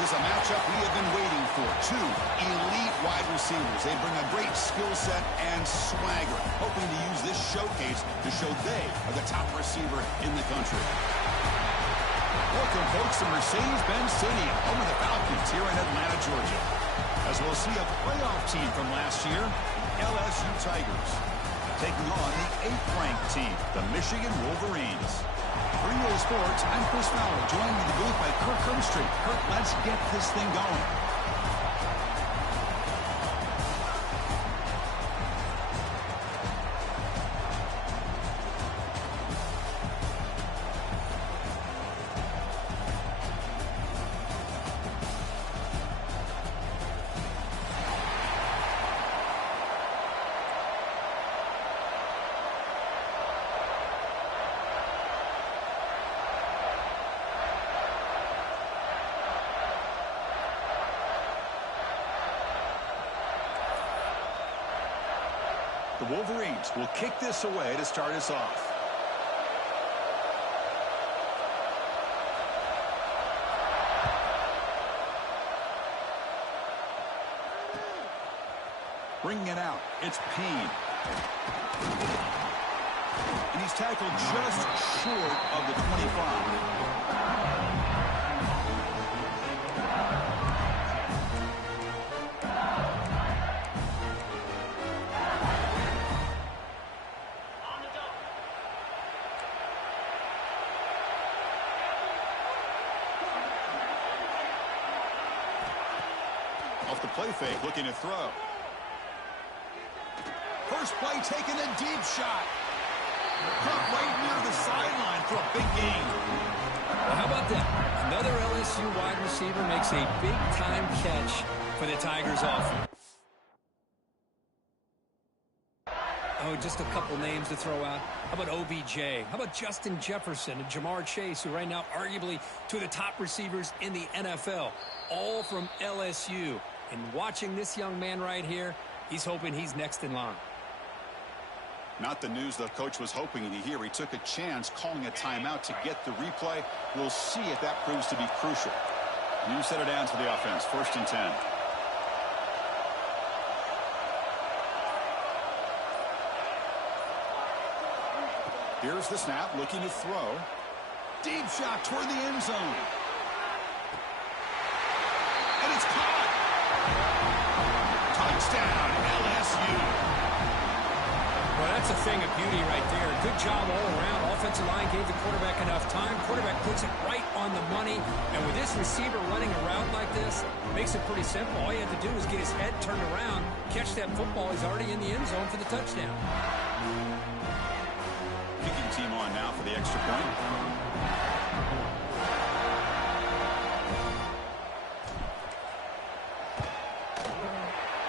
This is a matchup we have been waiting for. Two elite wide receivers. They bring a great skill set and swagger, hoping to use this showcase to show they are the top receiver in the country. Welcome, folks, to Mercedes-Benz Stadium, home of the Falcons here in Atlanta, Georgia. As we'll see a playoff team from last year, LSU Tigers, taking on the 8th-ranked team, the Michigan Wolverines. For EA Sports, I'm Chris Fowler, joined in the booth by Kirk Herbstreit. Kirk, let's get this thing going. The Wolverines will kick this away to start us off. Bringing it out, it's Payne. And he's tackled just short of the 25. Off the play fake, looking to throw. First play taking a deep shot. Caught right near the sideline for a big gain. Well, how about that? Another LSU wide receiver makes a big-time catch for the Tigers offense. Oh, just a couple names to throw out. How about OBJ? How about Justin Jefferson and Jamar Chase, who right now arguably two of the top receivers in the NFL, all from LSU. And watching this young man right here, he's hoping he's next in line. Not the news the coach was hoping to hear. He took a chance calling a timeout to get the replay. We'll see if that proves to be crucial. New set of downs for the offense. 1st and 10. Here's the snap, looking to throw. Deep shot toward the end zone. And it's caught. Touchdown, LSU. Well, that's a thing of beauty right there. Good job all around. Offensive line gave the quarterback enough time. Quarterback puts it right on the money. And with this receiver running a route like this, makes it pretty simple. All you have to do is get his head turned around, catch that football. He's already in the end zone for the touchdown. Kicking team on now for the extra point.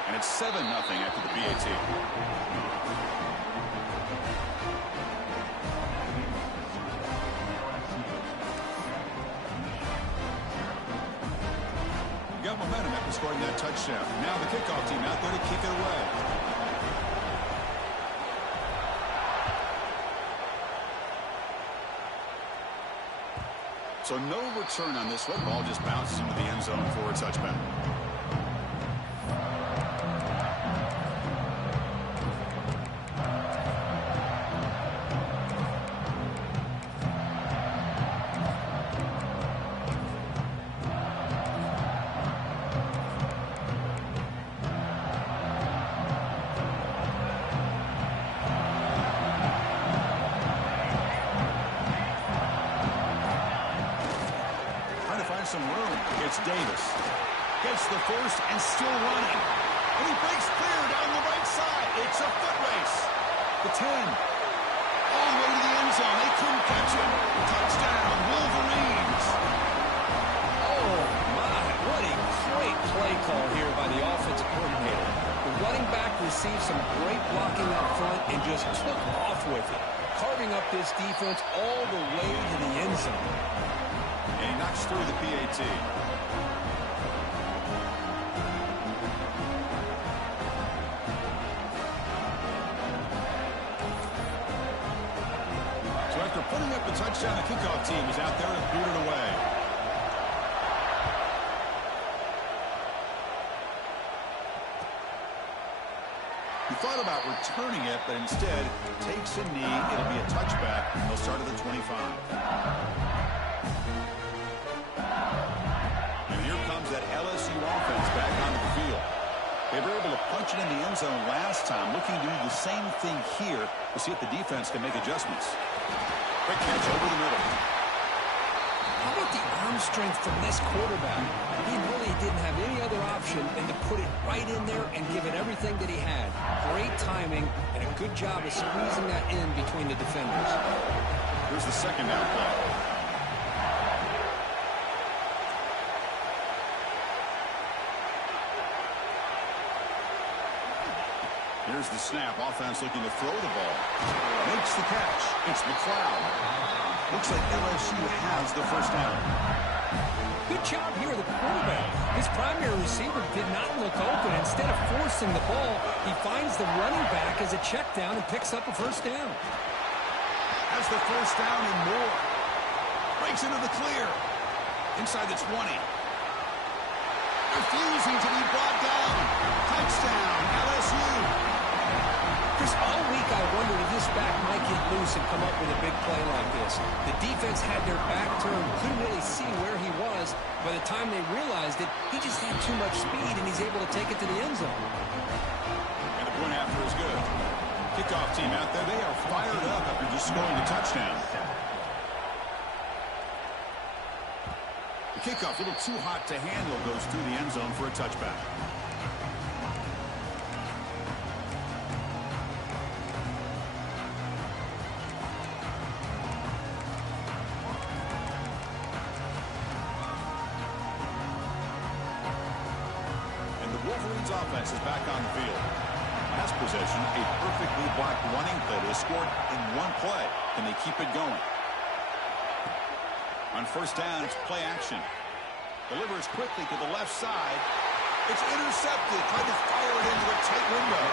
And it's 7-0 after the BAT. Got momentum after scoring that touchdown. Now the kickoff team out there to kick it away. So no return on this one. Ball just bounces into the end zone for a touchback. Some room. It's Davis. Gets the first and still running. And he breaks clear down the right side. It's a foot race. The 10. All the way to the end zone. They couldn't catch him. Touchdown, Wolverines. Oh, my. What a great play call here by the offensive coordinator. The running back received some great blocking up front and just took off with it, carving up this defense all the way to the end zone. And he knocks through the PAT. So after putting up the touchdown, the kickoff team is out there to boot it away. thought about returning it, but instead takes a knee. It'll be a touchback. They'll start at the 25. And here comes that LSU offense back onto the field. They were able to punch it in the end zone last time. Looking to do the same thing here. We'll see if the defense can make adjustments. Quick catch over the middle. How about the arm strength from this quarterback? He really didn't have any other option than to put it right in there and give it everything that he had. Great timing and a good job of squeezing that in between the defenders. Here's the second down play. Here's the snap. Offense looking to throw the ball. Makes the catch. It's McLeod. Looks like LSU has the first down. Good job here, the quarterback. His primary receiver did not look open. Instead of forcing the ball, he finds the running back as a check down and picks up a first down. Has the first down and more. Breaks into the clear. Inside the 20. Refusing to be brought down. Touchdown, LSU. Chris, all week I wondered if this back might get loose and come up with a big play like this. The defense had their back turned, couldn't really see where he was. By the time they realized it, he just had too much speed, and he's able to take it to the end zone. And the point after is good. Kickoff team out there, they are fired up after just scoring a touchdown. The kickoff, a little too hot to handle, goes through the end zone for a touchback. Offense is back on the field. Last possession, a perfectly blocked running play. They scored in one play. Can they keep it going? On first down, it's play action. Delivers quickly to the left side. It's intercepted. Tried to fire it into a tight window.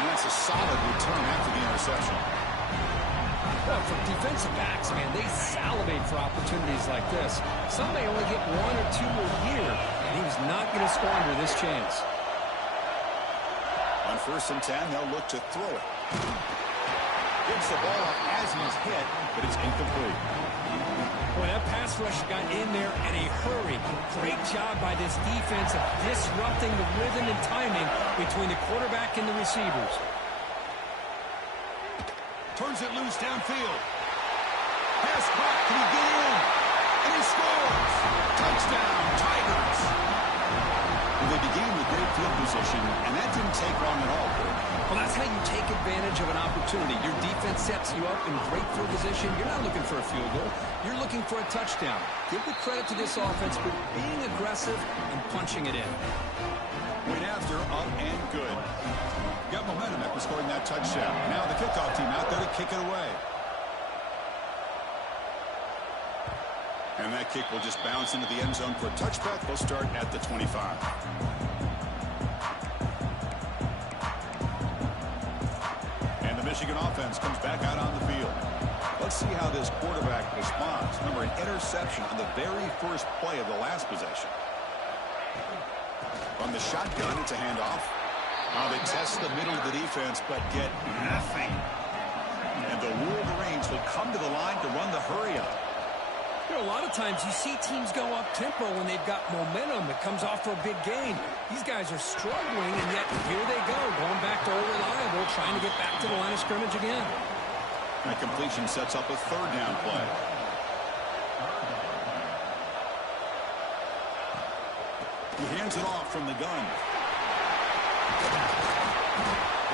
And that's a solid return after the interception. Well, for defensive backs, man, they salivate for opportunities like this. Some may only get one or two a year, and he was not going to squander this chance. On first and 10, they'll look to throw it. Gets the ball up as he's hit, but it's incomplete. Boy, that pass rush got in there in a hurry. Great job by this defense of disrupting the rhythm and timing between the quarterback and the receivers. Turns it loose downfield. Pass caught. Can he get in? And he scores. Touchdown, Tigers. Well, they began with great field position, and that didn't take long at all. Well, that's how you take advantage of an opportunity. Your defense sets you up in great field position. You're not looking for a field goal. You're looking for a touchdown. Give the credit to this offense for being aggressive and punching it in. Went after, up and good. Got momentum after scoring that touchdown. Now the kickoff team out there to kick it away. And that kick will just bounce into the end zone for a touchback. They'll start at the 25. And the Michigan offense comes back out on the field. Let's see how this quarterback responds. Remember, an interception on the very first play of the last possession. From the shotgun, it's a handoff. They test the middle of the defense, but get nothing. And the Wolverines will come to the line to run the hurry-up. You know, a lot of times you see teams go up-tempo when they've got momentum that comes off for a big gain. These guys are struggling, and yet here they go, going back to old reliable, trying to get back to the line of scrimmage again. That completion sets up a third down play. He hands it off from the gun.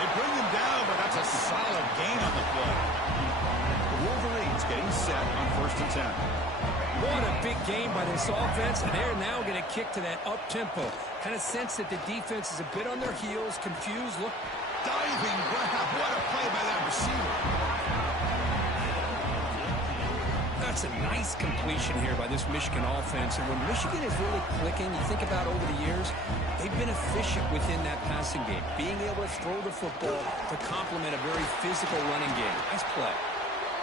They bring him down, but that's a solid gain on the play. The Wolverines getting set on first and 10. What a big game by this offense, and they're now going to kick to that up-tempo. Kind of sense that the defense is a bit on their heels, confused. Look. Diving grab. What a play by that receiver. That's a nice completion here by this Michigan offense. And when Michigan is really clicking, you think about over the years, they've been efficient within that passing game, being able to throw the football to complement a very physical running game. Nice play.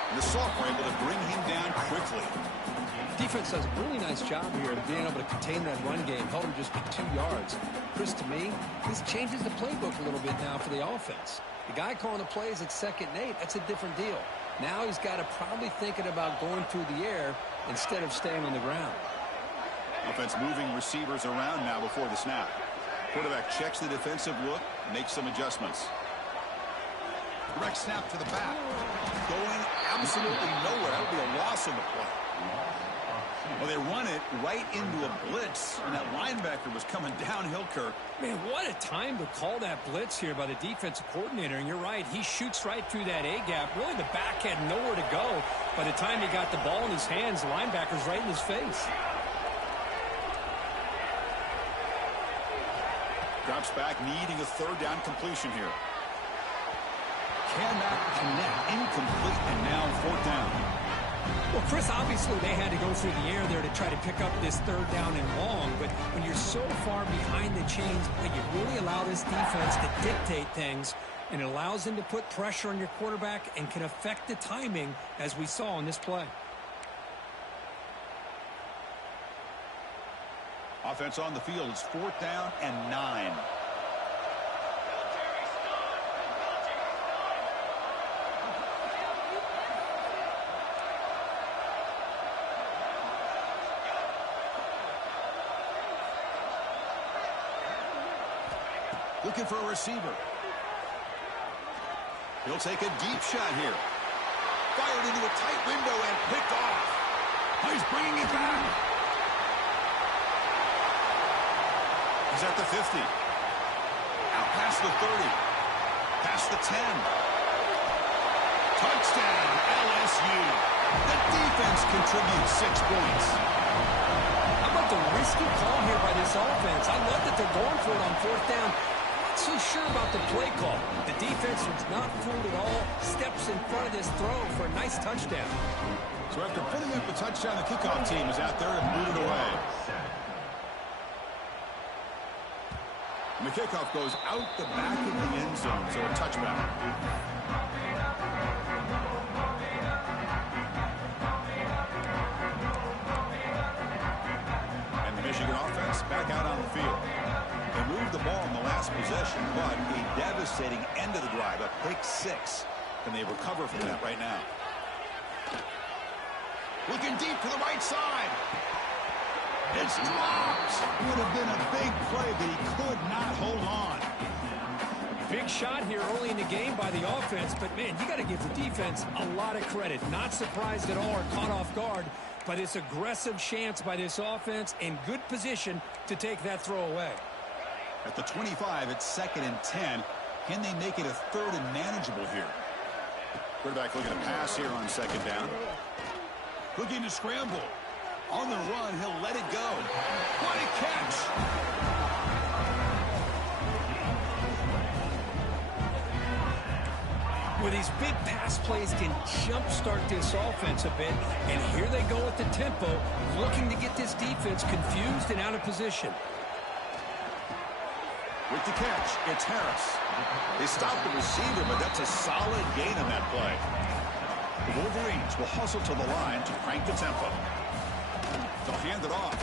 And the sophomore able to bring him down quickly. Defense does a really nice job here of being able to contain that run game, held him just 2 yards. Chris, to me, this changes the playbook a little bit now for the offense. The guy calling the plays at 2nd and 8, that's a different deal. Now he's got to probably thinking about going through the air instead of staying on the ground. Offense moving receivers around now before the snap. Quarterback checks the defensive look, makes some adjustments. Direct snap to the back. Going absolutely nowhere. That would be a loss on the play. Well, they run it right into a blitz, and that linebacker was coming downhill, Kirk. Man, what a time to call that blitz here by the defensive coordinator. And you're right, he shoots right through that A-gap. Really, the back had nowhere to go. By the time he got the ball in his hands, the linebacker's right in his face. Drops back, needing a 3rd down completion here. Cannot connect, incomplete, and now 4th down. Well, Chris, obviously they had to go through the air there to try to pick up this 3rd down and long, but when you're so far behind the chains, you really allow this defense to dictate things, and it allows them to put pressure on your quarterback and can affect the timing, as we saw in this play. Offense on the field. It's 4th down and 9. Looking for a receiver. He'll take a deep shot here. Fired into a tight window and picked off. Oh, he's bringing it back. He's at the 50. Out past the 30. Past the 10. Touchdown, LSU. The defense contributes 6 points. How about the risky call here by this offense? I love that they're going for it on 4th down. Not so sure about the play call. The defense was not fooled at all. Steps in front of this throw for a nice touchdown. So after putting up a touchdown, the kickoff team is out there to move it away. And the kickoff goes out the back of the end zone, so a touchback. And the Michigan offense back out on the field. They moved the ball in the last possession, but a devastating end of the drive, a pick 6. Can they recover from that right now? Looking deep to the right side. It's dropped. Would have been a big play, but he could not hold on. Big shot here early in the game by the offense, but man, you got to give the defense a lot of credit. Not surprised at all or caught off guard by this aggressive chance by this offense in good position to take that throw away. At the 25, it's 2nd and 10. Can they make it a 3rd and manageable here? Quarterback looking to pass here on 2nd down. Looking to scramble. On the run, he'll let it go. What a catch! Where these big pass plays can jumpstart this offense a bit, and here they go at the tempo, looking to get this defense confused and out of position. With the catch, it's Harris. They stopped the receiver, but that's a solid gain on that play. The Wolverines will hustle to the line to crank the tempo. They'll hand it off.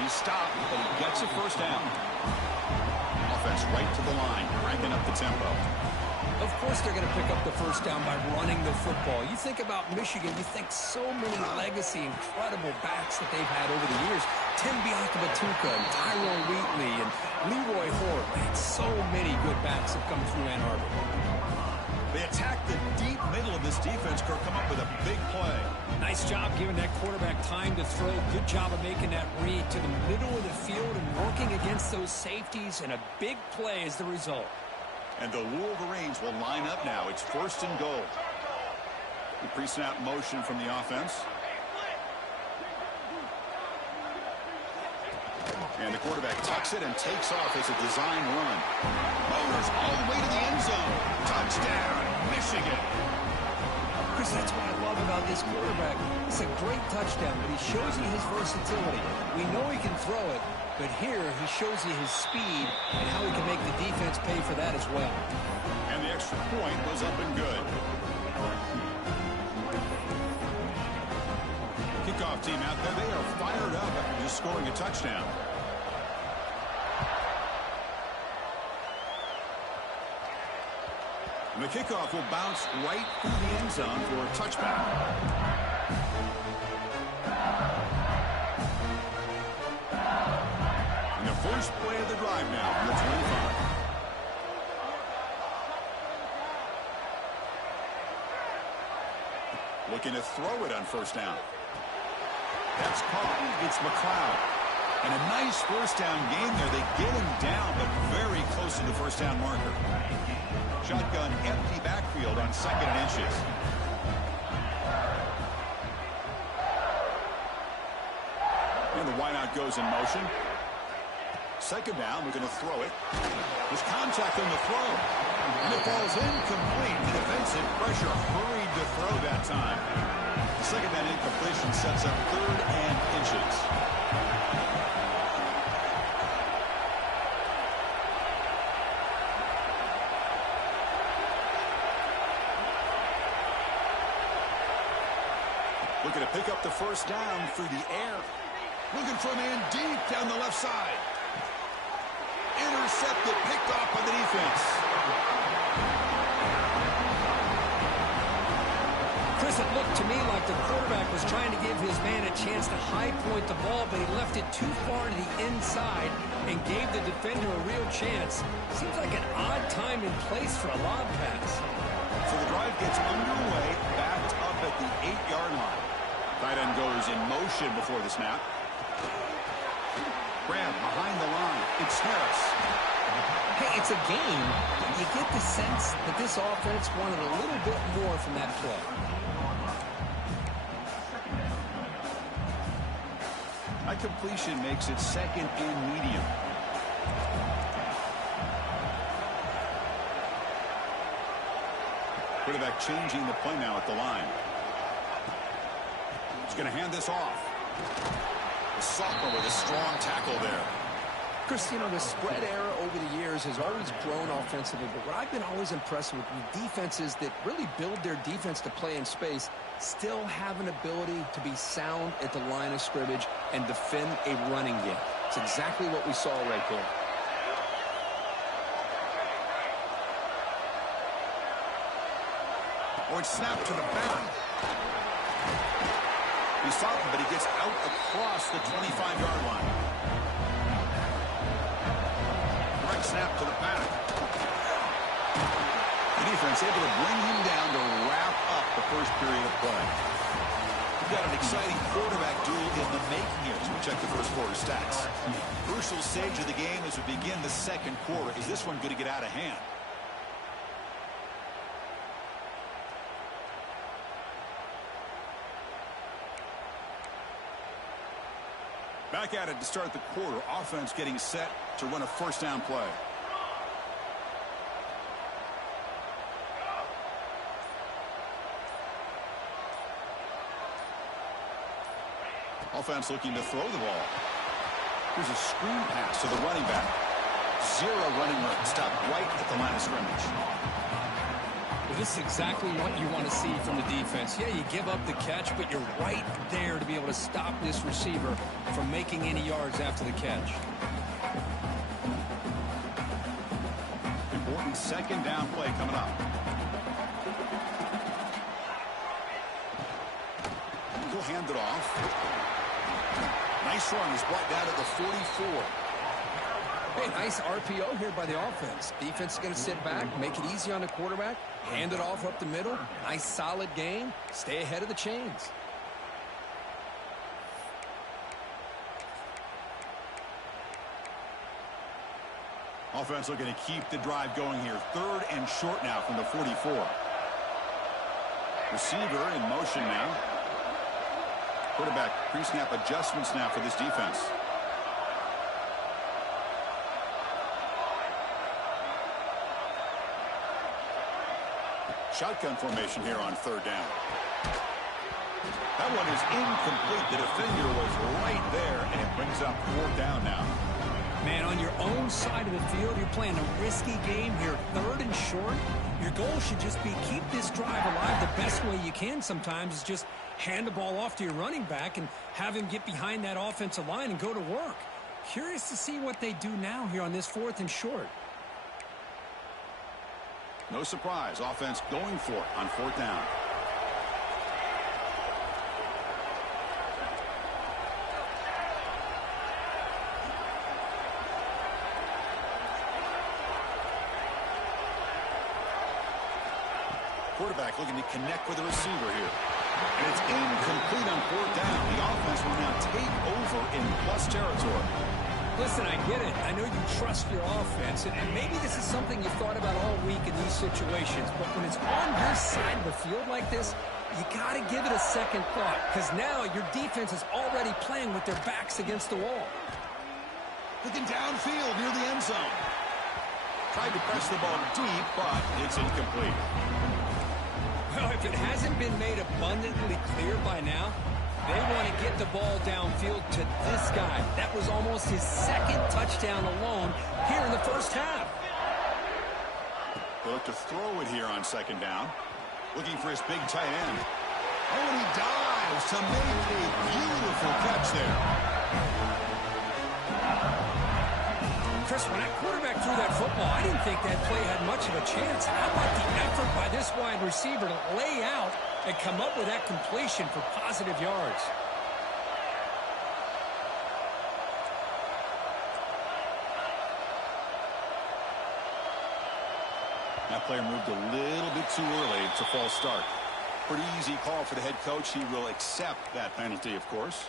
He's stopped, but he gets a 1st down. Offense right to the line, cranking up the tempo. Of course they're going to pick up the 1st down by running the football. You think about Michigan, you think so many legacy, incredible backs that they've had over the years. Tim Biakabatuka and Tyrone Wheatley and Leroy Hort. Man, so many good backs have come through Ann Arbor. They attack the deep middle of this defense, Kirk, come up with a big play. Nice job giving that quarterback time to throw. Good job of making that read to the middle of the field and working against those safeties, and a big play is the result. And the Wolverines will line up now. It's 1st and goal. The pre-snap motion from the offense. And the quarterback tucks it and takes off as a design run. Motors all the way to the end zone. Touchdown, Michigan. Chris, that's what I love about this quarterback. It's a great touchdown, but he shows you his versatility. We know he can throw it, but here he shows you his speed and how he can make the defense pay for that as well. And the extra point was up and good. Kickoff team out there, they are fired up after just scoring a touchdown. And the kickoff will bounce right through the end zone for a touchback. And the first play of the drive now on the 25. Looking to throw it on first down. That's caught. It's McLeod. And a nice first down gain there. They get him down, but very close to the first down marker. Shotgun empty backfield on 2nd and inches. And the wideout goes in motion. 2nd down, we're going to throw it. There's contact on the throw. And it falls incomplete. The defensive pressure hurried to throw that time. The 2nd down incompletion sets up 3rd and inches. Looking to pick up the first down through the air. Looking for a man deep down the left side. Intercepted, picked off by the defense. Chris, it looked to me like the quarterback was trying to give his man a chance to high point the ball, but he left it too far to the inside and gave the defender a real chance. Seems like an odd time and place for a lob pass. So the drive gets underway, backed up at the 8-yard line. Tight end goes in motion before the snap. Grab behind the line. It's Harris. Hey, it's a game. You get the sense that this offense wanted a little bit more from that play. That completion makes it 2nd and medium. Quarterback changing the play now at the line. He's going to hand this off. The sophomore with a strong tackle there. Chris, you know, the spread era over the years has always grown offensively, but what I've been always impressed with defenses that really build their defense to play in space still have an ability to be sound at the line of scrimmage and defend a running game. It's exactly what we saw right there. Or it's snapped to the back. He's stopped, but he gets out across the 25-yard line. Direct snap to the back. The defense able to bring him down to wrap up the first period of play. We've got an exciting quarterback duel in the making here as we check the first quarter stats. Crucial stage of the game as we begin the second quarter. Is this one going to get out of hand? Back at it to start the quarter. Offense getting set to run a first down play. Offense looking to throw the ball. Here's a screen pass to the running back. 0 running room. Stopped right at the line of scrimmage. Well, this is exactly what you want to see from the defense. Yeah, you give up the catch, but you're right there to be able to stop this receiver from making any yards after the catch. Important second down play coming up. He'll hand it off. Nice run. He's brought down at the 44. Hey, nice RPO here by the offense. Defense is going to sit back, make it easy on the quarterback, hand it off up the middle. Nice, solid game. Stay ahead of the chains. Offense looking to keep the drive going here. 3rd and short now from the 44. Receiver in motion now. Quarterback pre-snap adjustments now for this defense. Shotgun formation here on 3rd down. That one is incomplete. The defender was right there, and it brings up 4th down now. Man, on your own side of the field, you're playing a risky game here, 3rd and short. Your goal should just be keep this drive alive the best way you can sometimes is just hand the ball off to your running back and have him get behind that offensive line and go to work. Curious to see what they do now here on this 4th and short. No surprise, offense going for it on 4th down. Quarterback looking to connect with the receiver here. And it's incomplete on 4th down. The offense will now take over in plus territory. Listen, I get it. I know you trust your offense, and maybe this is something you've thought about all week in these situations, but when it's on your side of the field like this, you got to give it a second thought, because now your defense is already playing with their backs against the wall. Looking downfield near the end zone. Tried to press the ball deep, but it's incomplete. Well, if it hasn't been made abundantly clear by now, they want to get the ball downfield to this guy. That was almost his 2nd touchdown alone here in the 1st half. They'll look to throw it here on 2nd down. Looking for his big tight end. Oh, and he dives to make a beautiful catch there. Chris, when that quarterback threw that football, I didn't think that play had much of a chance. How about the effort by this wide receiver to lay out and come up with that completion for positive yards? That player moved a little bit too early. It's a false start. Pretty easy call for the head coach. He will accept that penalty, of course.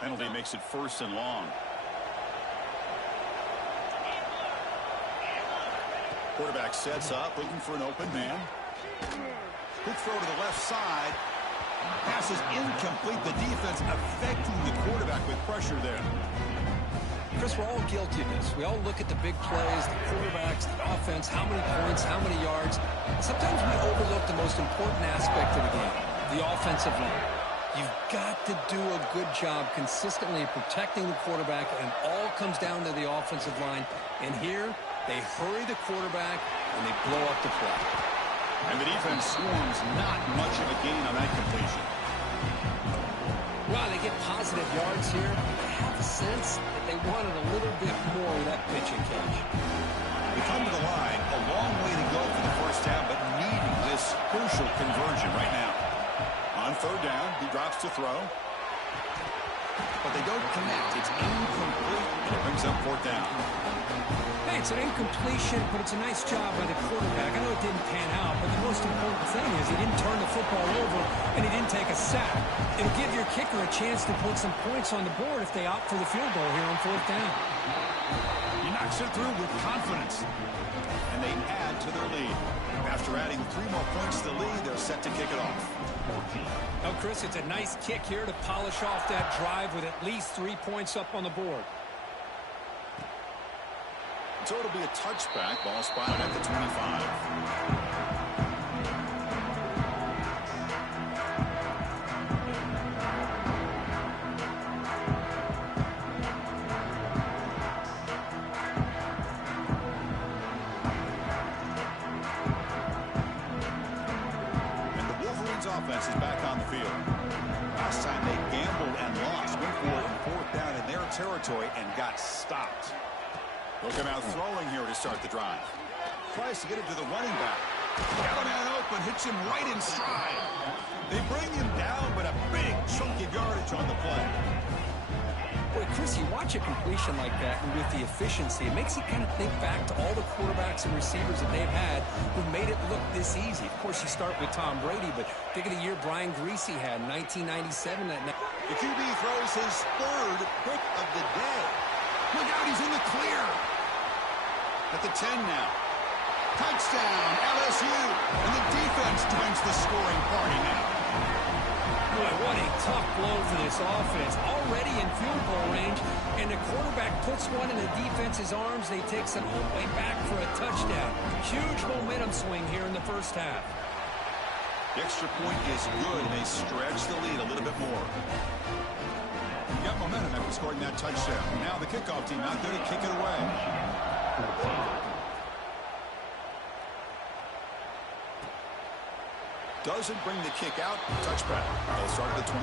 Penalty makes it 1st and long. Quarterback sets up, looking for an open man. Quick throw to the left side. Pass is incomplete. The defense affecting the quarterback with pressure there. Chris, we're all guilty of this. We all look at the big plays, the quarterbacks, the offense, how many points, how many yards. Sometimes we overlook the most important aspect of the game, the offensive line. You've got to do a good job consistently protecting the quarterback, and all comes down to the offensive line. And here, they hurry the quarterback, and they blow up the play. And the defense swarms not much of a gain on that completion. Well, they get positive yards here. I have a sense that they wanted a little bit more of that pitch and catch. They come to the line, a long way to go for the 1st down, but needing this crucial conversion right now. On 3rd down, he drops to throw. But they don't connect. It's incomplete, and it brings up 4th down. Hey, it's an incompletion, but it's a nice job by the quarterback. I know it didn't pan out, but the most important thing is he didn't turn the football over, and he didn't take a sack. It'll give your kicker a chance to put some points on the board if they opt for the field goal here on 4th down. He knocks it through with confidence, and they add to their lead. After adding 3 more points to the lead, they're set to kick it off. Oh, Chris, it's a nice kick here to polish off that drive with at least 3 points up on the board. So it'll be a touchback. Ball spotted at the 25. Offense is back on the field. Last time they gambled and lost. Went for it on 4th down in their territory and got stopped. They'll come out throwing here to start the drive. Tries to get it to the running back. Got a man open, hits him right in stride. They bring him down, but a big chunk of yardage on the play. Boy, Chris, you watch a completion like that, and with the efficiency, it makes you kind of think back to all the quarterbacks and receivers that they've had who made it look this easy. Of course, you start with Tom Brady, but think of the year Brian Griese had in 1997. That the QB throws his 3rd pick of the day. Look out, he's in the clear. At the 10 now. Touchdown, LSU. And the defense joins the scoring party now. Boy, what a tough blow for this offense. Already in field goal range, and the quarterback puts one in the defense's arms. They takes it all the way back for a touchdown. Huge momentum swing here in the first half. The extra point is good, and they stretch the lead a little bit more. You got momentum after scoring that touchdown. Now the kickoff team out there to kick it away. Doesn't bring the kick out. Touchback. They'll start at the 25.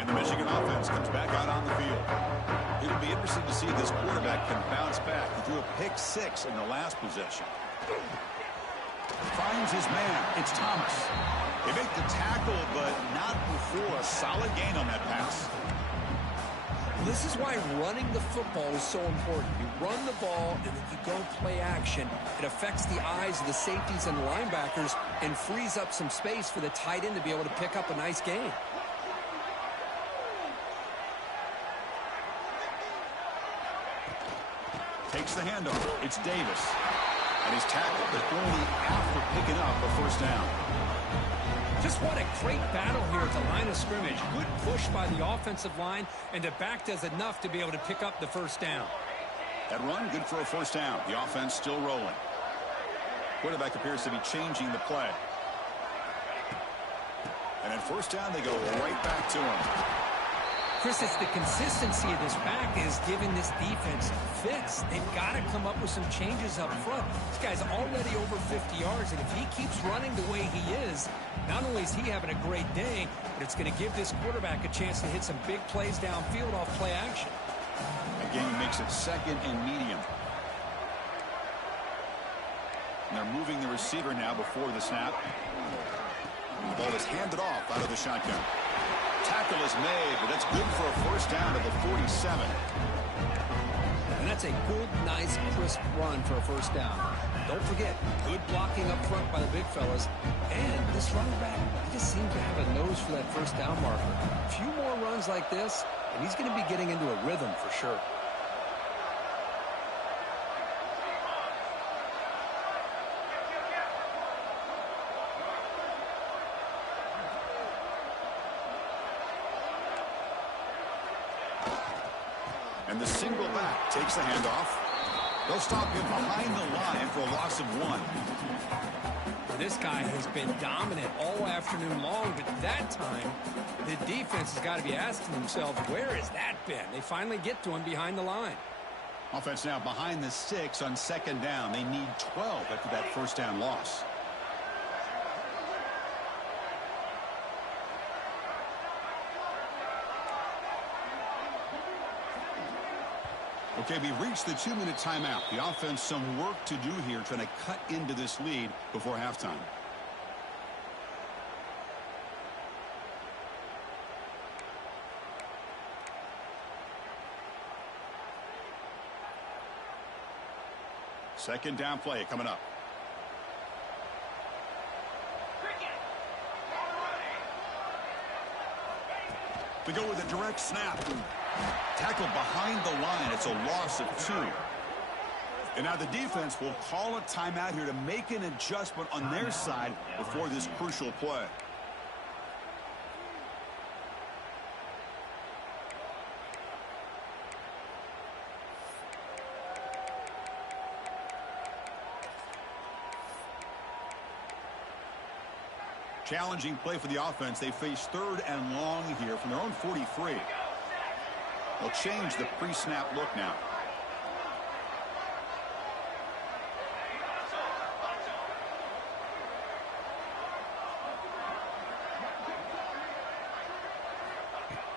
And the Michigan offense comes back out on the field. It'll be interesting to see if this quarterback can bounce back. He threw a pick-6 in the last possession. Finds his man. It's Thomas. They make the tackle, but not before a solid gain on that pass. This is why running the football is so important. You run the ball, and then you go play action. It affects the eyes of the safeties and linebackers and frees up some space for the tight end to be able to pick up a nice gain. Takes the handoff. It's Davis. And he's tackled, but only after picking up a first down. Just what a great battle here at the line of scrimmage. Good push by the offensive line, and the back does enough to be able to pick up the first down. That run, good for a first down. The offense still rolling. Quarterback appears to be changing the play. And at first down, they go right back to him. Chris, it's the consistency of this back is giving this defense fits. They've got to come up with some changes up front. This guy's already over 50 yards, and if he keeps running the way he is, not only is he having a great day, but it's going to give this quarterback a chance to hit some big plays downfield off play action. Again, he makes it second and medium. And they're moving the receiver now before the snap. The ball is handed off out of the shotgun. Tackle is made, but that's good for a first down to the 47. And that's a good, nice, crisp run for a first down. Don't forget, good blocking up front by the big fellas. And this running back, he just seems to have a nose for that first down marker. A few more runs like this, and he's going to be getting into a rhythm for sure. And the single back takes the handoff. They'll stop him behind the line for a loss of 1. This guy has been dominant all afternoon long, but that time, the defense has got to be asking themselves, where has that been? They finally get to him behind the line. Offense now behind the 6 on second down. They need 12 after that first down loss. Okay, we've reached the 2-minute timeout. The offense some work to do here, trying to cut into this lead before halftime. Second down play coming up. We go with a direct snap. Tackled behind the line. It's a loss of 2. And now the defense will call a timeout here to make an adjustment on their side before this crucial play. Challenging play for the offense. They face 3rd and long here from their own 43. They'll change the pre-snap look now.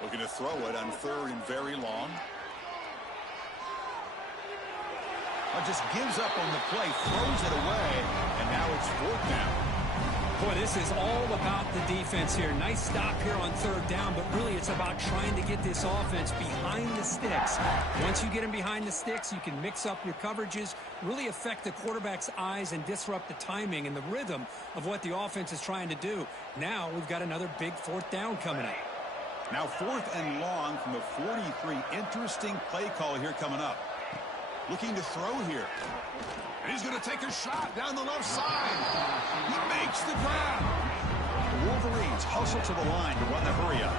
Looking to throw it on 3rd and very long. Just gives up on the play, throws it away, and now it's 4th down. Boy, this is all about the defense here. Nice stop here on 3rd down, but really it's about trying to get this offense behind the sticks. Once you get them behind the sticks, you can mix up your coverages, really affect the quarterback's eyes and disrupt the timing and the rhythm of what the offense is trying to do. Now we've got another big 4th down coming up. Now 4th and long from the 43. Interesting play call here coming up. Looking to throw here. And he's going to take a shot down the left side. He makes the grab. The Wolverines hustle to the line to run the hurry up.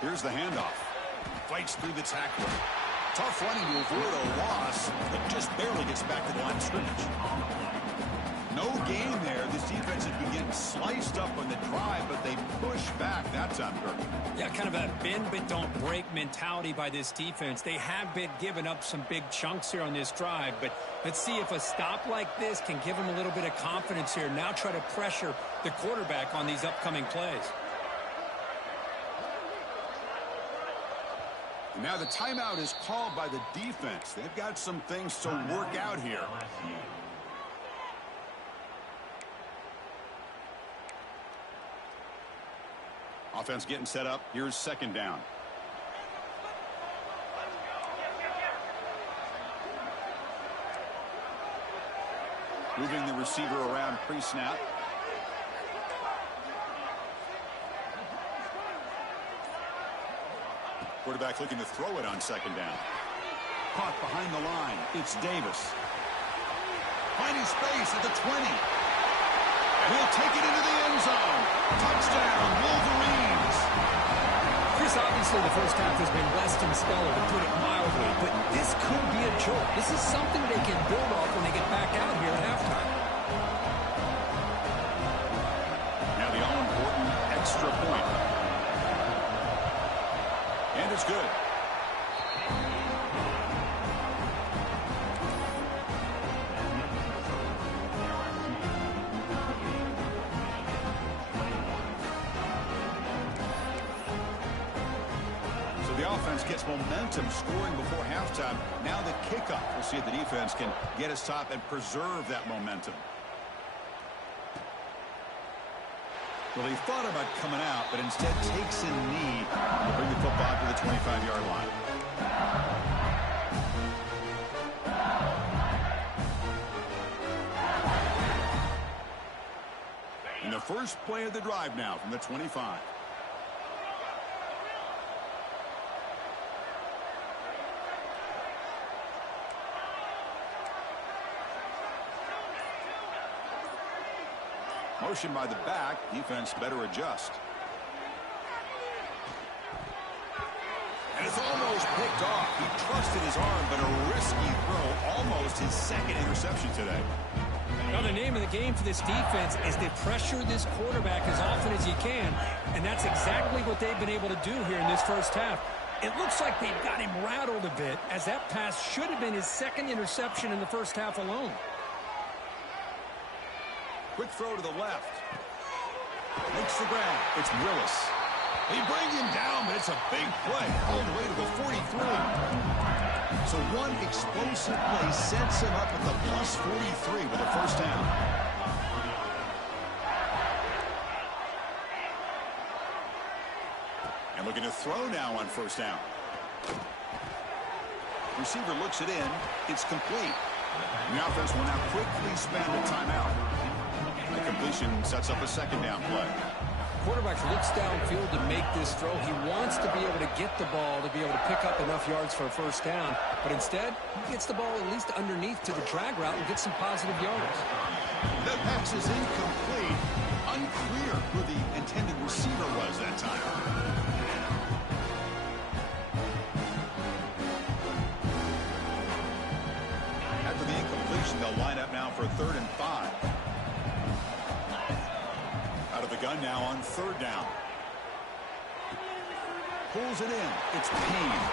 Here's the handoff. Fights through the tackler. Tough running to avoid a loss, but just barely gets back to the line of scrimmage. No gain there. This defense has been getting sliced up on the drive, but they push back that time, Kirk. Yeah, kind of a bend but don't break mentality by this defense. They have been giving up some big chunks here on this drive, but let's see if a stop like this can give them a little bit of confidence here. Now try to pressure the quarterback on these upcoming plays. Now the timeout is called by the defense. They've got some things to work out here. Offense getting set up. Here's 2nd down. Moving the receiver around pre-snap. Quarterback looking to throw it on 2nd down. Caught behind the line. It's Davis. Finding space at the 20. And he'll take it into the end zone. Touchdown, Wolverines. Chris, obviously the first half has been less than stellar, to put it mildly, but this could be a jolt. This is something they can build off when they get back out here at halftime. Now the all-important extra point. And it's good. So the offense gets momentum scoring before halftime. Now the kickoff. We'll see if the defense can get a stop and preserve that momentum. Well, he thought about coming out, but instead takes a knee to bring the football to the 25-yard line. And the first play of the drive now from the 25. Motion by the back. Defense better adjust. And it's almost picked off. He trusted his arm, but a risky throw. Almost his 2nd interception today. Now the name of the game for this defense is to pressure this quarterback as often as you can, and that's exactly what they've been able to do here in this first half. It looks like they've got him rattled a bit, as that pass should have been his 2nd interception in the first half alone. Quick throw to the left. Makes the grab. It's Willis. They bring him down, but it's a big play all the way to the 43. So one explosive play sets him up at the plus 43 with a first down. And looking to throw now on first down. Receiver looks it in. It's complete. The offense will now quickly spend a timeout. The completion sets up a 2nd down play. Quarterback looks downfield to make this throw. He wants to be able to get the ball to be able to pick up enough yards for a first down. But instead, he gets the ball at least underneath to the drag route and gets some positive yards. That pass is incomplete. Unclear who the intended receiver was that time. After the incompletion, they'll line up now for 3rd and 5. Out of the gun now on 3rd down. Pulls it in. It's Payne.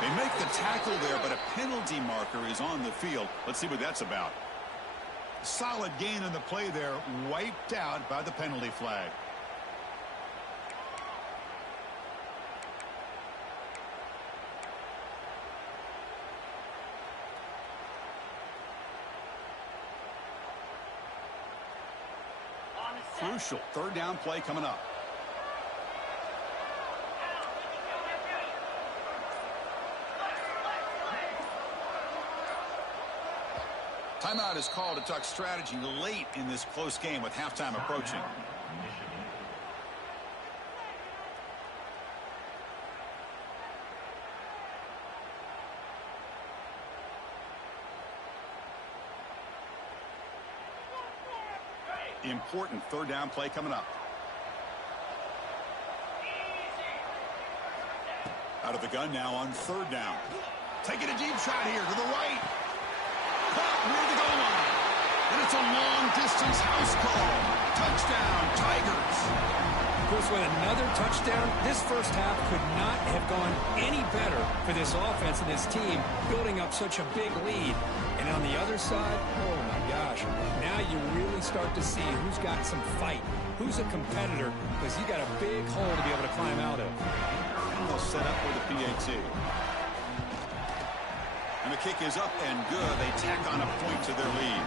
They make the tackle there, but a penalty marker is on the field. Let's see what that's about. Solid gain on the play there, wiped out by the penalty flag. crucial. Third down play coming up. Timeout is called to talk strategy late in this close game with halftime approaching. Important third down play coming up. Out of the gun now on third down. Taking a deep shot here to the right. Caught near the goal line. And it's a long-distance house call. Touchdown, Tigers. Of course, with another touchdown, this first half could not have gone any better for this offense and this team, building up such a big lead. And on the other side, oh my gosh, now you really start to see who's got some fight, who's a competitor, because you got a big hole to be able to climb out of. And they'll set up for the PAT. And the kick is up and good. They tack on a point to their lead.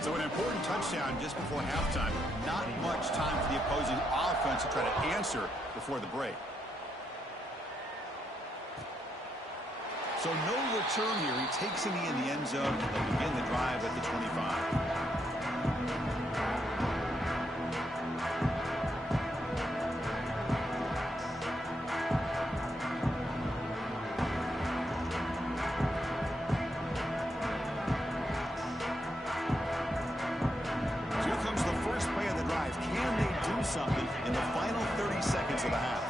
So an important touchdown just before halftime. Not much time for the opposing offense to try to answer before the break. So no return here. He takes it in the end zone. They'll begin the drive at the 25. Something in the final 30 seconds of the half.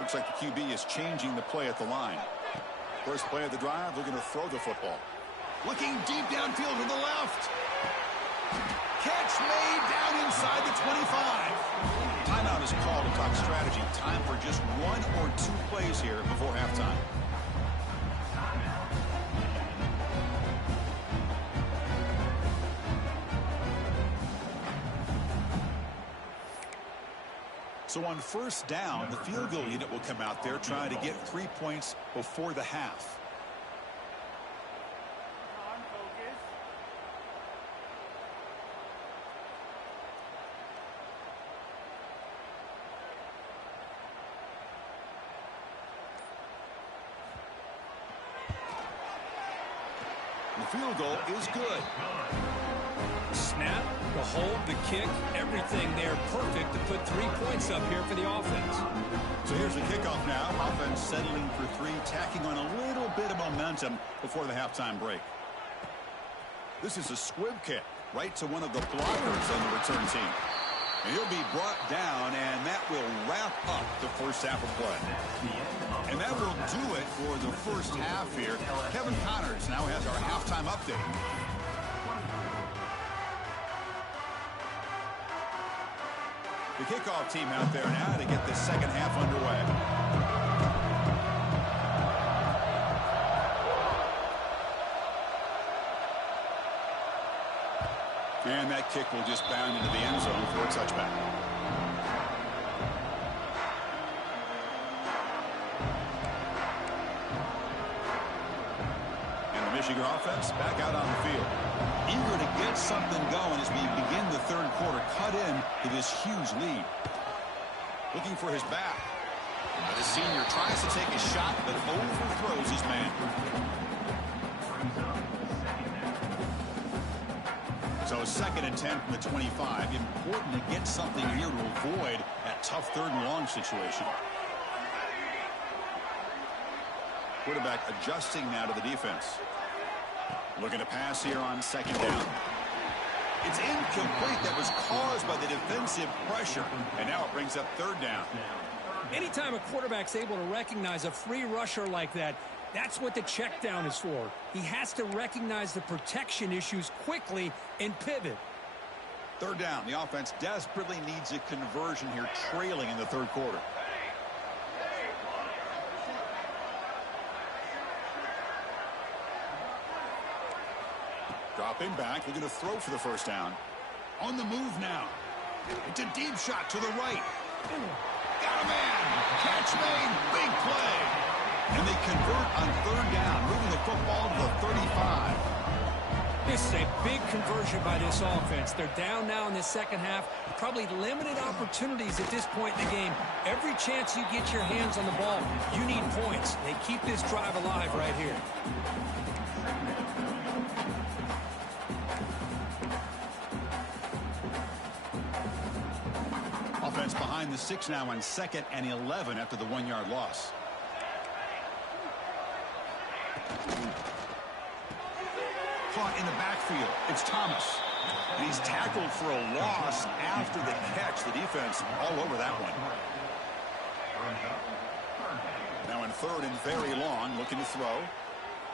Looks like the QB is changing the play at the line. First play of the drive, they're going to throw the football. Looking deep downfield to the left. Catch made down inside the 25. Timeout is called to talk strategy. Time for just one or two plays here before halftime. So on first down, the field goal unit will come out there trying to get 3 points before the half. The field goal is good. Snap, the hold, the kick, everything there perfect to put 3 points up here for the offense. So here's the kickoff now. Offense settling for three, tacking on a little bit of momentum before the halftime break. This is a squib kick right to one of the blockers on the return team. And he'll be brought down, and that will wrap up the first half of play. And that will do it for the first half here. Kevin Connors now has our halftime update. The kickoff team out there now to get the second half underway. And that kick will just bound into the end zone for a touchback. And the Michigan offense back out on the field. Eager to get something going as we begin the third quarter. Cut in to this huge lead. Looking for his back. The senior tries to take a shot, but overthrows his man. So 2nd and 10 from the 25. Important to get something here to avoid that tough third and long situation. Quarterback adjusting now to the defense. Looking to pass here on 2nd down. It's incomplete. That was caused by the defensive pressure. And now it brings up 3rd down. Anytime a quarterback's able to recognize a free rusher like that, that's what the check down is for. He has to recognize the protection issues quickly and pivot. 3rd down. The offense desperately needs a conversion here, trailing in the third quarter. Dropping back, looking to throw for the first down. On the move now. It's a deep shot to the right. Got a man. Catch made. Big play. And they convert on third down, moving the football to the 35. This is a big conversion by this offense. They're down now in the second half. Probably limited opportunities at this point in the game. Every chance you get your hands on the ball, you need points. They keep this drive alive right here. Offense behind the 6 now on 2nd and 11 after the 1-yard loss. Caught in the backfield. It's Thomas. And he's tackled for a loss after the catch. The defense all over that one. Now in 3rd and very long, looking to throw.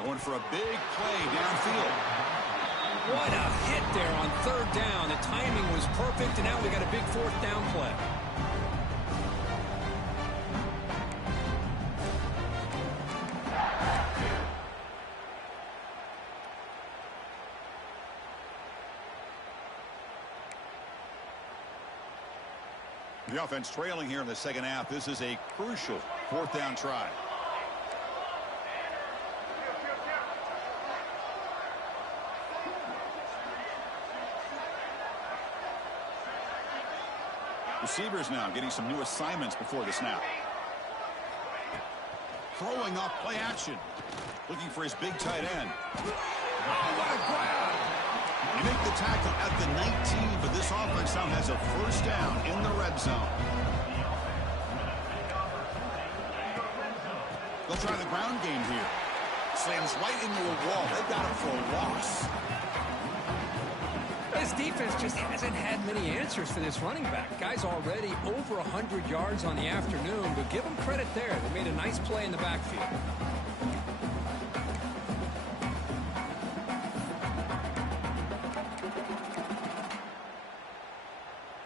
Going for a big play downfield. What a hit there on 3rd down. The timing was perfect, and now we got a big 4th down play. The offense trailing here in the second half. This is a crucial 4th down try. Receivers now getting some new assignments before the snap. Throwing off play action. Looking for his big tight end. Oh, what a grab! You make the tackle at the 19, but this offense now has a 1st down in the red zone. They'll try the ground game here. Slams right into a wall. They've got him for a loss. This defense just hasn't had many answers for this running back. Guy's already over 100 yards on the afternoon, but give him credit there. They made a nice play in the backfield.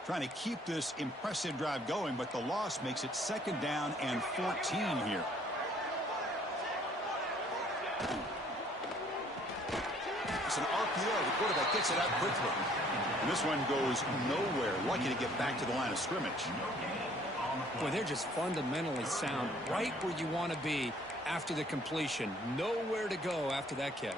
Trying to keep this impressive drive going, but the loss makes it 2nd down and 14 here. It's an RPO. The quarterback gets it out quickly. And this one goes nowhere. Lucky to get back to the line of scrimmage. Boy, they're just fundamentally sound. Right where you want to be after the completion. Nowhere to go after that catch.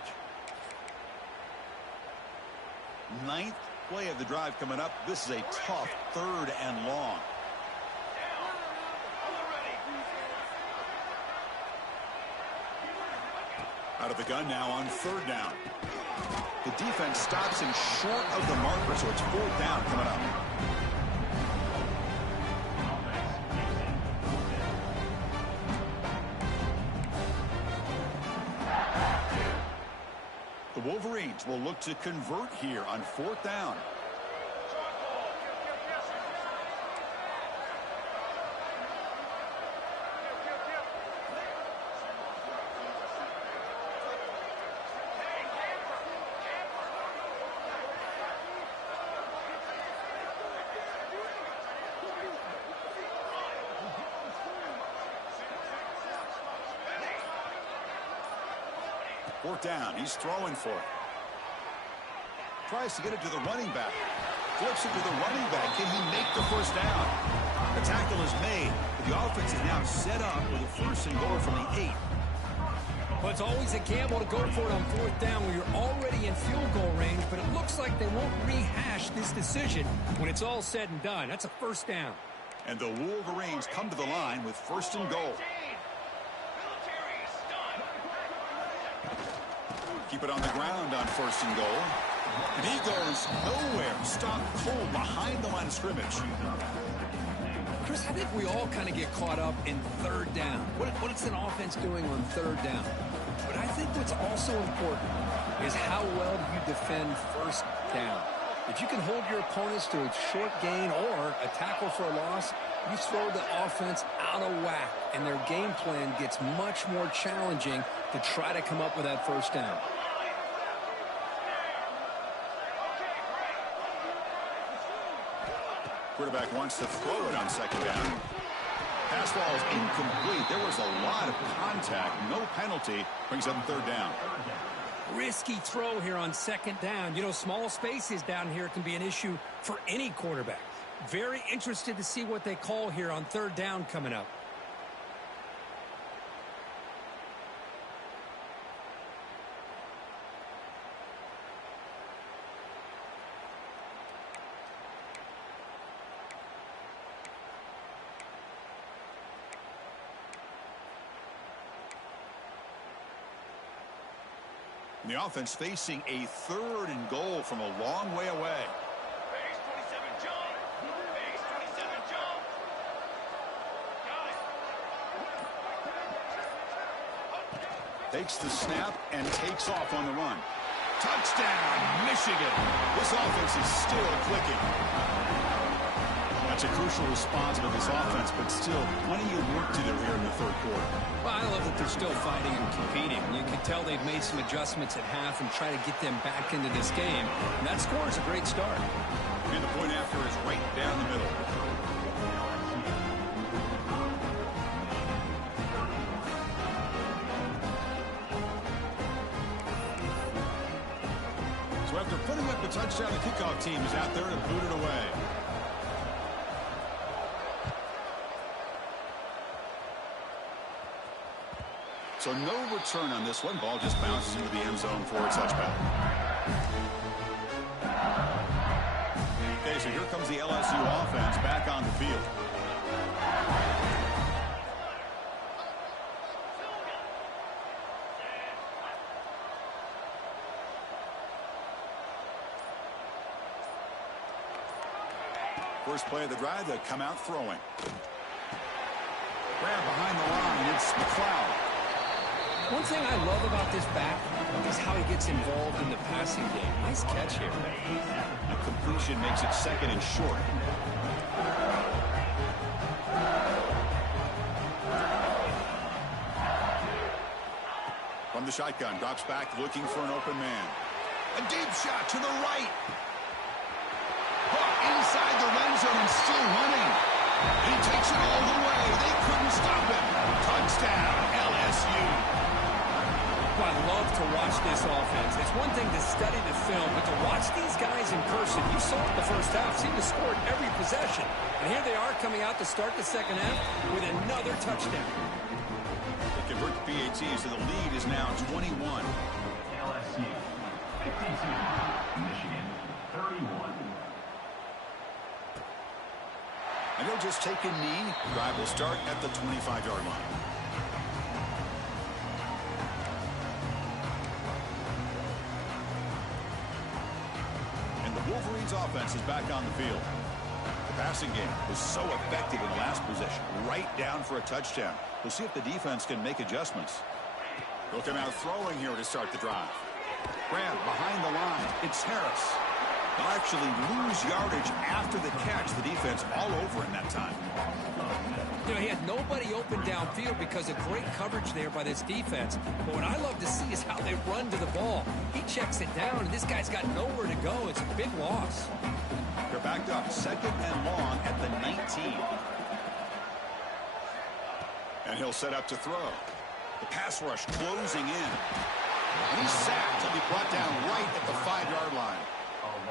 9th play of the drive coming up. This is a tough 3rd and long. Out of the gun now on 3rd down. The defense stops him short of the marker, so it's 4th down coming up. The Wolverines will look to convert here on 4th down. Fourth down. He's throwing for it. Tries to get it to the running back. Flips it to the running back. Can he make the 1st down? The tackle is made. But the offense is now set up with a 1st and goal from the 8. Well, it's always a gamble to go for it on 4th down when you're already in field goal range, but it looks like they won't rehash this decision when it's all said and done. That's a 1st down. And the Wolverines come to the line with 1st and goal. Keep it on the ground on 1st and goal. And he goes nowhere. Stopped cold behind the line of scrimmage. Chris, I think we all kind of get caught up in 3rd down. What is an offense doing on 3rd down? But I think what's also important is how well do you defend 1st down. If you can hold your opponents to a short gain or a tackle for a loss, you throw the offense out of whack, and their game plan gets much more challenging to try to come up with that 1st down. Quarterback wants to throw it on 2nd down. Pass ball is incomplete. There was a lot of contact. No penalty. Brings up 3rd down. Risky throw here on 2nd down. You know, small spaces down here can be an issue for any quarterback. Very interested to see what they call here on third down coming up. And the offense facing a 3rd and goal from a long way away. Base 27 jump. Base 27 jump. Got it. Takes the snap and takes off on the run. Touchdown, Michigan. This offense is still clicking. That's a crucial response to this offense, but still plenty of work to do here in the 3rd quarter. Well, I love that they're still fighting and competing. You can tell they've made some adjustments at half and try to get them back into this game. And that score is a great start. And the point after is right down the middle. So after putting up the touchdown, the kickoff team is out there to boot it away. So no return on this one. Ball just bounces into the end zone for a touchback. Okay, so here comes the LSU offense back on the field. First play of the drive, they come out throwing. Grab behind the line, it's McLeod. One thing I love about this back is how he gets involved in the passing game. Nice catch here. A completion makes it 2nd and short. From the shotgun, drops back looking for an open man. A deep shot to the right. Hook inside the red zone and still running. He takes it all the way. They couldn't stop him. Touchdown, LSU. I love to watch this offense. It's one thing to study the film, but to watch these guys in person, you saw it the first half, seemed to score at every possession. And here they are coming out to start the second half with another touchdown. They convert the PATs, so the lead is now 21. LSU 52, Michigan 31. And he'll just take a knee. Drive will start at the 25-yard line. Wolverines offense is back on the field. The passing game was so effective in the last possession, right down for a touchdown. We'll see if the defense can make adjustments. They'll come out throwing here to start the drive. Grab behind the line. It's Harris. They'll actually lose yardage after the catch. The defense all over him that time. You know, he had nobody open downfield because of great coverage there by this defense. But what I love to see is how they run to the ball. He checks it down, and this guy's got nowhere to go. It's a big loss. They're backed up 2nd and long at the 19. And he'll set up to throw. The pass rush closing in. He's sacked. He'll be brought down right at the 5-yard line.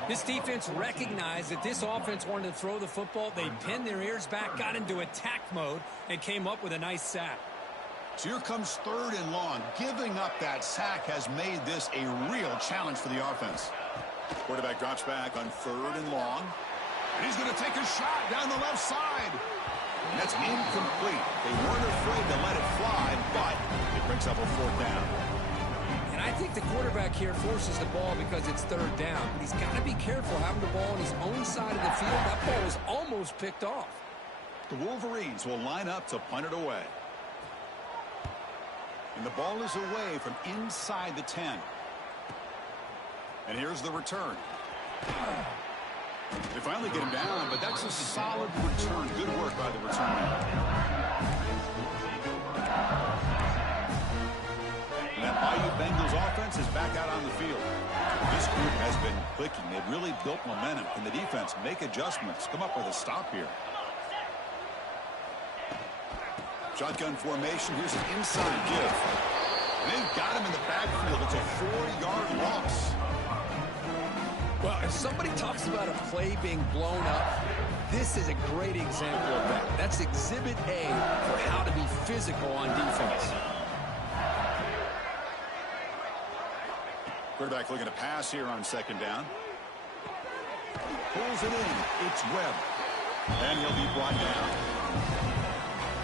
This defense recognized that this offense wanted to throw the football. They pinned their ears back, got into attack mode, and came up with a nice sack. So here comes 3rd and long. Giving up that sack has made this a real challenge for the offense. Quarterback drops back on 3rd and long. And he's going to take a shot down the left side. And that's incomplete. They weren't afraid to let it fly, but it brings up a 4th down. And I think the quarterback here forces the ball because it's 3rd down. But he's got to be careful having the ball on his own side of the field. That ball was almost picked off. The Wolverines will line up to punt it away. And the ball is away from inside the 10. And here's the return. They finally get him down, but that's a solid return. Good work by the returner. And that Bayou Bengals offense is back out on the field. This group has been clicking. They've really built momentum. Can the defense make adjustments? Come up with a stop here. Shotgun formation. Here's an inside give. And they've got him in the backfield. It's a 4-yard loss. Well, if somebody talks about a play being blown up, this is a great example of that. That's Exhibit A for how to be physical on defense. Quarterback looking to pass here on second down. Pulls it in. It's Webb. And he'll be brought down.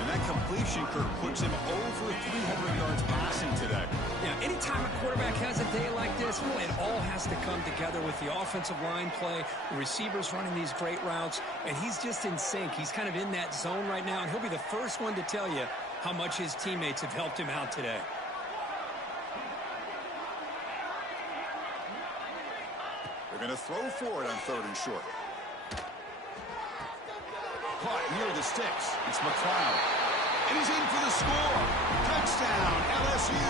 And that completion, Kirk, puts him over 300 yards passing today. Yeah, anytime a quarterback has a day like this, it all has to come together with the offensive line play, the receivers running these great routes, and he's just in sync. He's kind of in that zone right now, and he'll be the first one to tell you how much his teammates have helped him out today. They're going to throw for it on 3rd and short. Caught near the sticks. It's McLeod. And he's in for the score. Touchdown, LSU.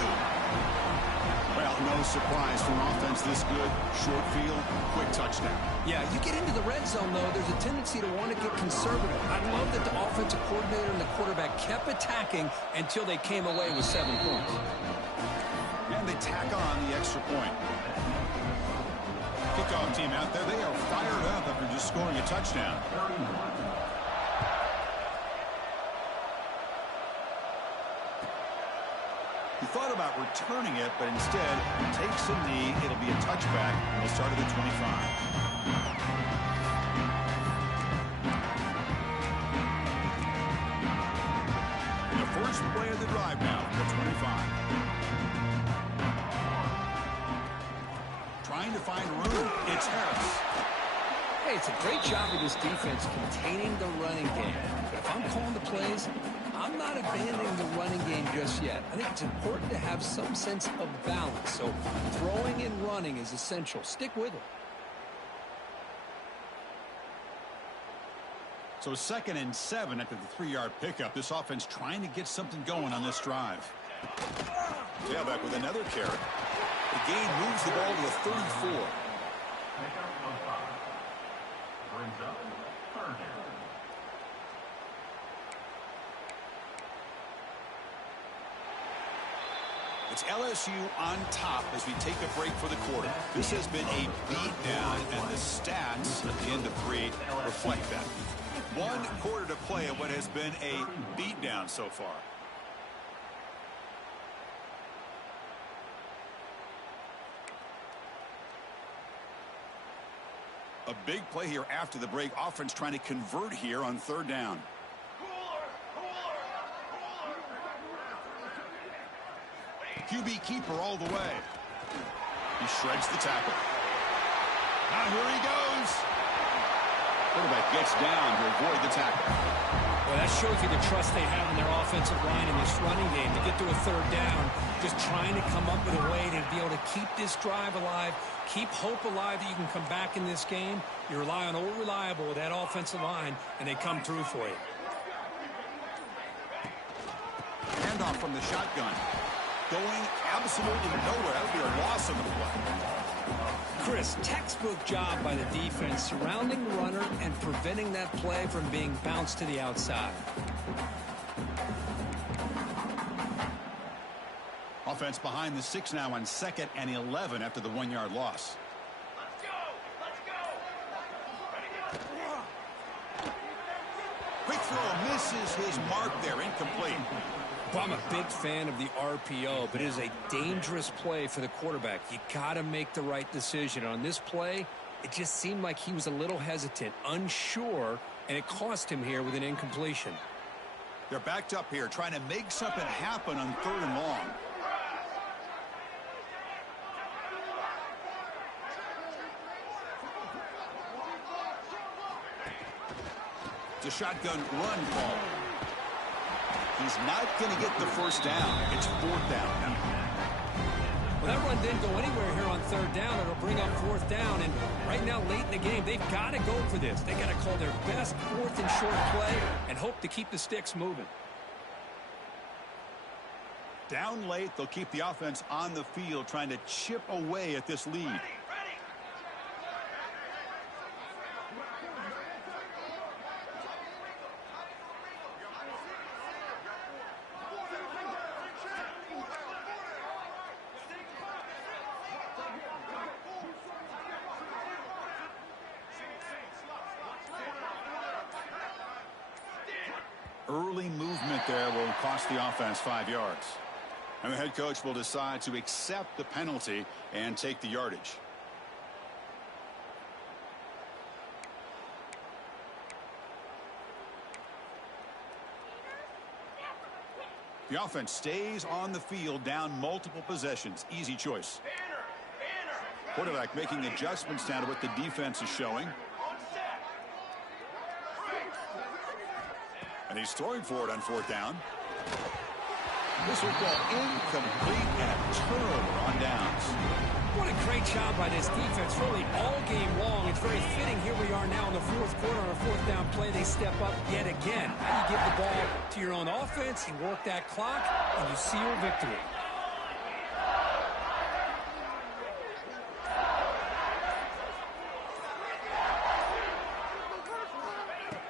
Well, no surprise for an offense this good. Short field, quick touchdown. Yeah, you get into the red zone, though, there's a tendency to want to get conservative. I love that the offensive coordinator and the quarterback kept attacking until they came away with 7 points. And they tack on the extra point. Kickoff team out there, they are fired up after just scoring a touchdown. He thought about returning it, but instead takes a knee. It'll be a touchback. He'll start at the 25. The first play of the drive now, the 25. Trying to find room. It's Harris. Hey, it's a great job of this defense containing the running game. But if I'm calling the plays, I'm not abandoning the running game just yet. I think it's important to have some sense of balance. So throwing and running is essential. Stick with it. So 2nd and 7 after the 3-yard pickup. This offense trying to get something going on this drive. Tailback with another carry. The gain moves the ball to the 34. It's LSU on top as we take a break for the quarter. This has been a beatdown, and the stats at the end of 3 reflect that. 1 quarter to play of what has been a beatdown so far. A big play here after the break. Offense trying to convert here on 3rd down. QB keeper all the way. He shreds the tackle. Now here he goes. Quarterback gets down to avoid the tackle. Well, that shows you the trust they have in their offensive line in this running game to get to a 3rd down, just trying to come up with a way to be able to keep this drive alive, keep hope alive that you can come back in this game. You rely on Old Reliable with that offensive line, and they come through for you. Handoff from the shotgun. Going absolutely nowhere. That would be a loss on the play. Chris, textbook job by the defense surrounding the runner and preventing that play from being bounced to the outside. Offense behind the 6 now on 2nd and 11 after the 1-yard loss. Let's go! Let's go! Quick throw misses his mark there. Incomplete. Well, I'm a big fan of the RPO, but it is a dangerous play for the quarterback. You got to make the right decision. On this play, it just seemed like he was a little hesitant, unsure, and it cost him here with an incompletion. They're backed up here, trying to make something happen on 3rd and long. It's a shotgun run call. He's not going to get the 1st down. It's 4th down. Well, that run didn't go anywhere here on 3rd down. It'll bring up 4th down. And right now, late in the game, they've got to go for this. They got to call their best 4th and short play and hope to keep the sticks moving. Down late, they'll keep the offense on the field, trying to chip away at this lead. Early movement there will cost the offense 5 yards. And the head coach will decide to accept the penalty and take the yardage. The offense stays on the field, down multiple possessions. Easy choice. Quarterback making adjustments down to what the defense is showing. And he's throwing for it on 4th down. This football incomplete and a turnover on downs. What a great job by this defense, really all game long. It's very fitting. Here we are now in the 4th quarter on a 4th down play. They step up yet again. How do you give the ball to your own offense, you work that clock, and you see your victory.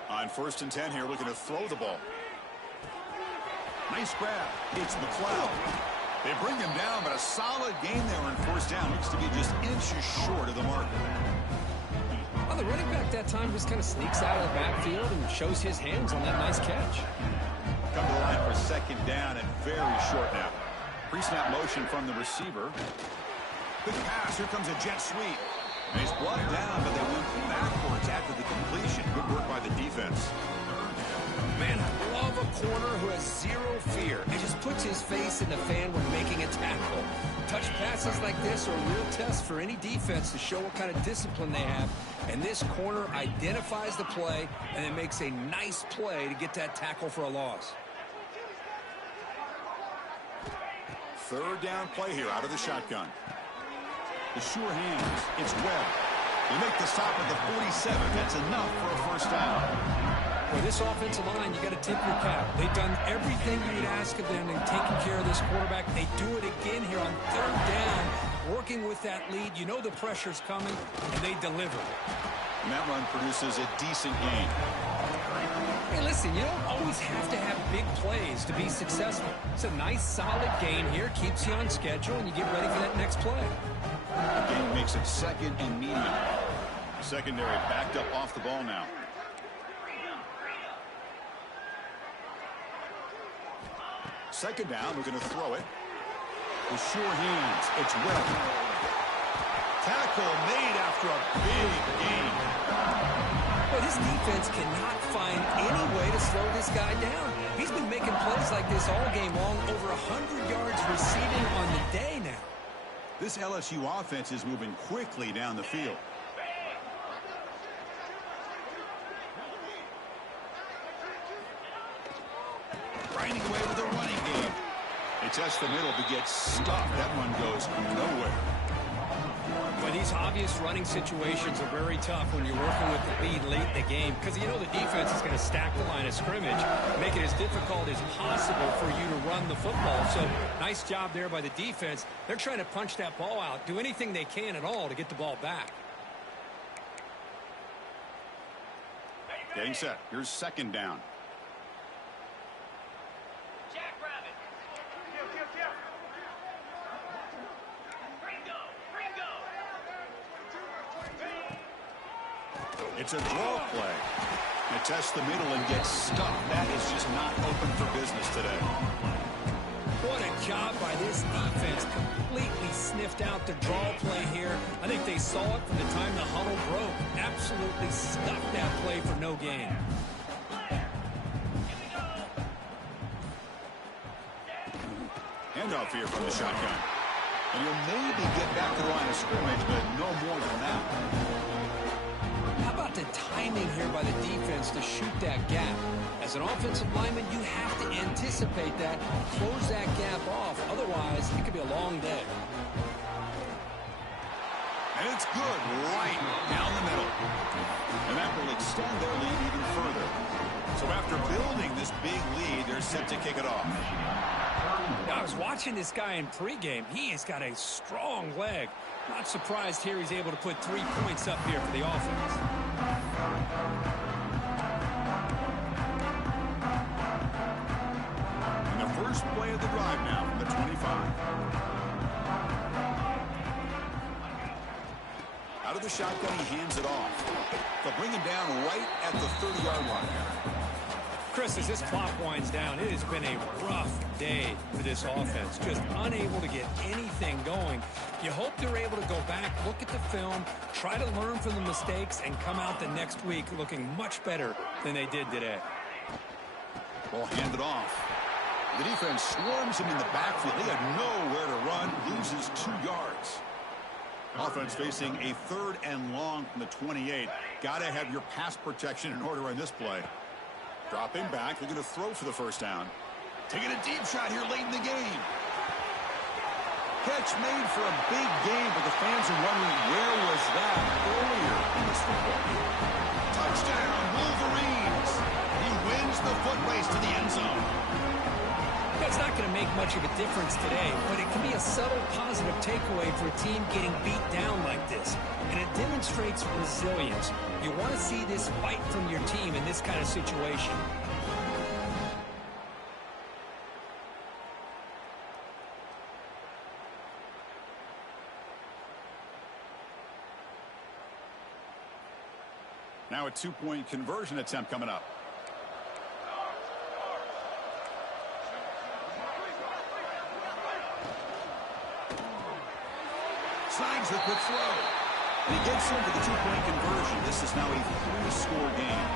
On 1st and 10 here, looking to throw the ball. Nice grab. It's McLeod. They bring him down, but a solid gain there on 1st down. Looks to be just inches short of the marker. Well, the running back that time just kind of sneaks out of the backfield and shows his hands on that nice catch. Come to the line for 2nd down and very short now. Pre-snap motion from the receiver. Quick pass. Here comes a jet sweep. And he's brought down, but they went backwards after the completion. Good work by the defense. Man, I love a corner who has zero fear and just puts his face in the fan when making a tackle. Touch passes like this are a real test for any defense to show what kind of discipline they have. And this corner identifies the play and then makes a nice play to get that tackle for a loss. 3rd down play here out of the shotgun. The sure hands. It's Webb. They make the stop at the 47. That's enough for a 1st down. For this offensive line, you got to tip your cap. They've done everything you would ask of them in taking care of this quarterback. They do it again here on 3rd down, working with that lead. You know the pressure's coming, and they deliver. And that run produces a decent gain. Hey, listen, you don't always have to have big plays to be successful. It's a nice, solid gain here. Keeps you on schedule, and you get ready for that next play. The gain makes it 2nd and medium. Secondary backed up off the ball now. 2nd down, we're going to throw it. With sure hands, it's Webb. Tackle made after a big gain. But his defense cannot find any way to slow this guy down. He's been making plays like this all game long, over 100 yards receiving on the day now. This LSU offense is moving quickly down the field. Grinding away with a running game. They test the middle but get stuck. That one goes nowhere. Well, these obvious running situations are very tough when you're working with the lead late in the game because you know the defense is going to stack the line of scrimmage, make it as difficult as possible for you to run the football. So nice job there by the defense. They're trying to punch that ball out, do anything they can at all to get the ball back. Getting set. Here's 2nd down. It's a draw play. They test the middle and get stuck. That is just not open for business today. What a job by this defense. Completely sniffed out the draw play here. I think they saw it from the time the huddle broke. Absolutely stuffed that play for no gain. Handoff here from the shotgun. And he'll maybe get back to the line of scrimmage, but no more than that. How about the timing here by the defense to shoot that gap? As an offensive lineman, you have to anticipate that, close that gap off. Otherwise, it could be a long day. And it's good right down the middle. And that will extend their lead even further. So after building this big lead, they're set to kick it off. Now, I was watching this guy in pregame. He has got a strong leg. Not surprised here he's able to put 3 points up here for the offense. And the first play of the drive now from the 25. Out of the shotgun, he hands it off. They'll bring him down right at the 30-yard line. Chris, as this clock winds down, it has been a rough day for this offense. Just unable to get anything going. You hope they're able to go back, look at the film, try to learn from the mistakes, and come out the next week looking much better than they did today. Ball handed off. The defense swarms him in the backfield. They had nowhere to run. Loses 2 yards. Offense facing a 3rd and long from the 28. Got to have your pass protection in order on this play. Dropping back. They're going to throw for the first down. Taking a deep shot here late in the game. Catch made for a big game, but the fans are wondering where was that earlier in this football game. Touchdown, Wolverines. He wins the foot race to the end zone. That's not going to make much of a difference today, but it can be a subtle positive takeaway for a team getting beat down like this. And it demonstrates resilience. You want to see this fight from your team in this kind of situation. Now a 2-point conversion attempt coming up. Signs the quick throw. And he gets in for the 2-point conversion. This is now a 3-score game.